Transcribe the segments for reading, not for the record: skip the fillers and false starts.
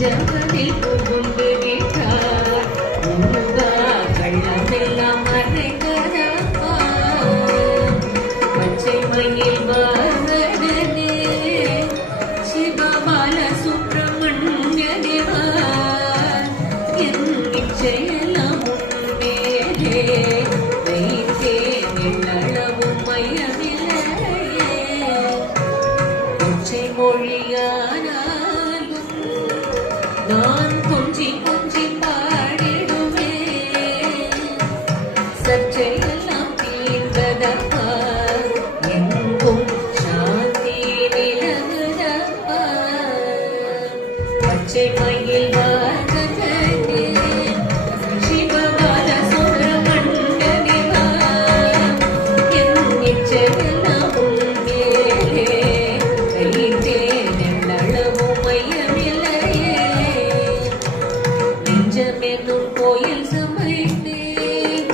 ஜகதில் புகுந்து விட்டார் முருகா கள்ளமெல்லாம் மறைந்ததப்பா பச்சை மயில் வாகனனே சிவபால சுப்பிரமணிய தேவா என் நிச்சயெல்லாம் உன்மேலே வைத்தேன் எண்ணளவும் மையமில்லையே கொச்சை மொழியானாலும் நான் கொஞ்சி கொஞ்சி பாடிடுவே சர்ச்சையெல்லாம் தீர்ந்ததப்பா எங்கும் சாந்தி நிலவுதப்பா பச்சை மயில் வாகனனே சிவபால சுப்பிரமணிய தேவா என் நிச்சயெல்லாம் உன்மேலே வைத்தேன் எண்ணளவும் மையமில்லையே நெஞ்சமெனும் கோயில் சமைத்தேன்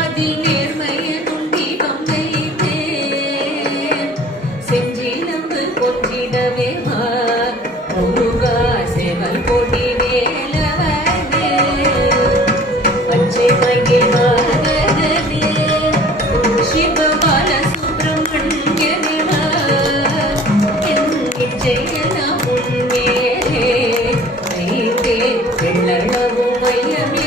அதில் நேர்மையெனும் தீபம் வைத்தேன் செஞ்சிலம்பு கொஞ்சிடவே வா முருகா செவல் கொடி வேலவனே பச்சை மயில் வாகனனே சிவபால சுப்பிரமணிய தேவா என் நிச்சயெல்லாம் உன்மேலே வைத்தேன் எண்ணளவும் மையமே